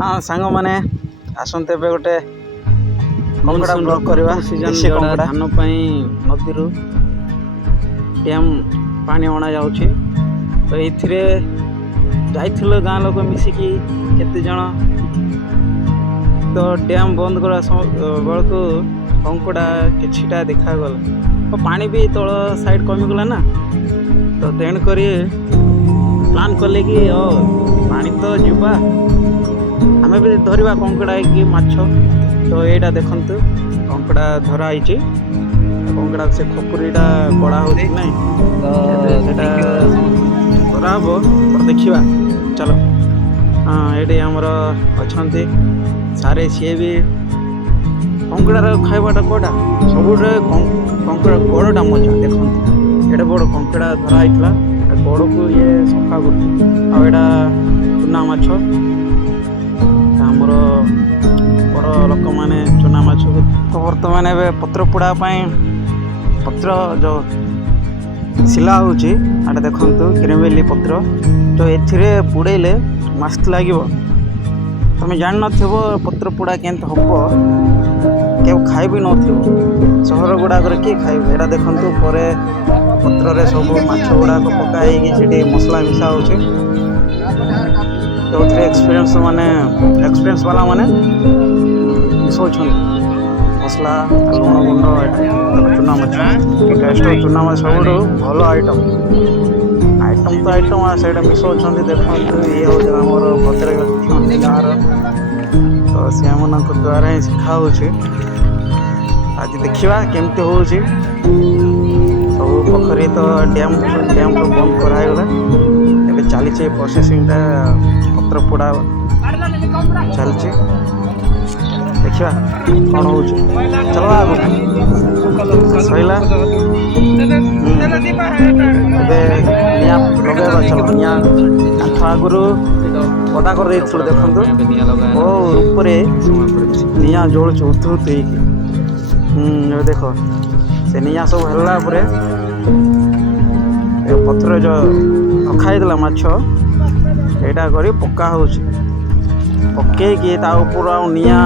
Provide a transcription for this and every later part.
हाँ सांग मैंने आसते गोटे कंकड़ा ब्लॉक करवा देशी कंकड़ा धान नदी डैम पानी अणा जाऊँच तो ये जाइल गाँ लोक मिसिकी केते जन तो डैम बंद करवा बेलू कंकड़ा किछिटा देखागला तो पानी भी तल साइड कमिगला ना तो तेणुक प्लान कले कि पानी तो जीवा आम भी धरवा कंकड़ा कि माछ तो यहाँ देखु कंकड़ा धराई कंकड़ा से खपुरीटा कड़ा हो ना तो धरा हम तो देखा चलो हाँ ये आमर अच्छा सारे सी भी कंकड़ार खाइबाटा कौटा सब कंकड़ा गोड़टा मजा देखते एडे बड़ कंकड़ा धराई गोड़ को ये सफा कर चूना माछ आमर बड़ लोक मैंने चूना माछ तो बर्तमान ए पत्र पोड़ा पत्र जो सिला होची आटे देखु ग्रीनवेली पत्र तो ये पोड़े मस्त लगे तुम जान नथिबो पत्र पोड़ा केंत हम के खाई भी नथिबो सहर गुड़ाक किए खाइबे एटा देखु पर पत्र सब माछ गुड़ाक पकाई मसला मिसा हो एक्सपीरियंस माने एक्सपीरियंस वाला माने मिसौछन मसला लुण गुंड चूना माछ टेस्ट चूना माछ सब भल आइटम आइटम तो आइटम से मिसौछन देखते ये हूँ भद्रक गाँव तो से द्वारा ही शिखा हो आज देखा केमती हो सब पोखरी तो डैम तो बंद करागला ए चली प्रोसेसिंग पत्र पोड़ा चलती देखा कौन हो चलो आग सैला लगेगा चलो निया काठ आगुरी पदा कर देखु ऊपर निया जोड़ उतु देख से निया सब है पत्र जो रखाई माछ यहाँ कर पका हो पकईकि ऊपर निया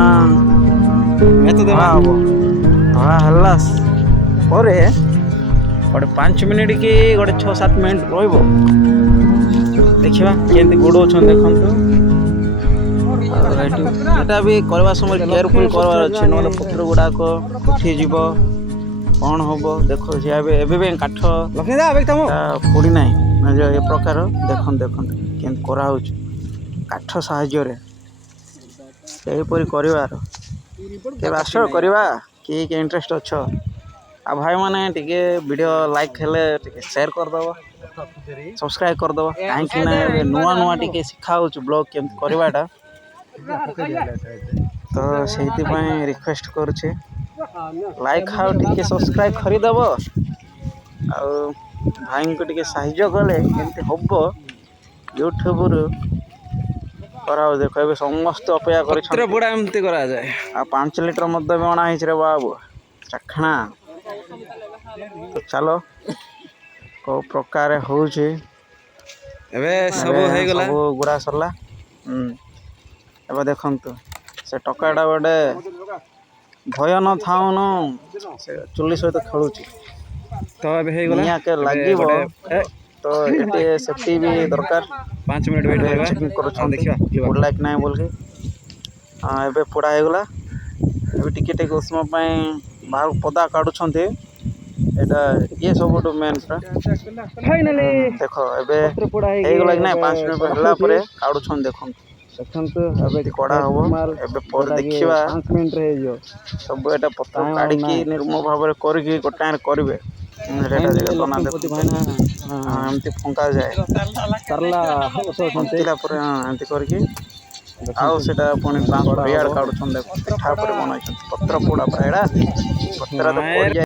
धड़ा है गोटे 5 मिनिट कि गोटे 6-7 मिनिट देखा केमती गोड़ देखु यहाँ भी करवा समय केयरफुल करवार अच्छे ना पत्र गुड़ाक उठीज कौन हम देख एवं काठ पड़ी ना ये प्रकार देखते केमती करा काठ साहाय्य यहीपरी कर आस करवा किए इंटरेस्ट अच्छ आ भाई मैंने टिके वीडियो लाइक हेले शेयर करदब सब्सक्राइब करदब कहीं नुआ नुआ टिके शिखा हो ब्लॉग केमती करवाटा तो से रिक्वेस्ट करुचे लाइक हाउ टिके सब्सक्राइब खरीदब आ भाई को टिके साहाय्य कले केमती हम यूट्यूब करा देख ए समस्त अपेक्षा कर 5 लिटर मध्य भी अणा रे बाबू चखना तो चलो को प्रकार हो सब गुड़ा सरला एवं देखु से टकाटा गोटे भय न थाउन से चुली सहित खेलु तो के लगे तो ये सेफ्टी भी दरकार 5 मिनट वेट चेकिंग कर पोड़ा कि ना बोल हाँ ए पोड़ा होगला ए टिके टिके उष्म बाहर पदा काढ़ुंट एटा ये सब मेन फाइनली देख एगला कि ना 5 मिनट है काढ़ुंट देखो कड़ा हम देखा 5 मिनट सब एटा पत्र काढ़ी निर्मल भाव करेंगे गोटाए करेंगे एमती फंका जाए एमती करके पुणी ट्रांसफर इड काढ़ुन पिठा पर बनाई पत्र पोड़ा पत्र तो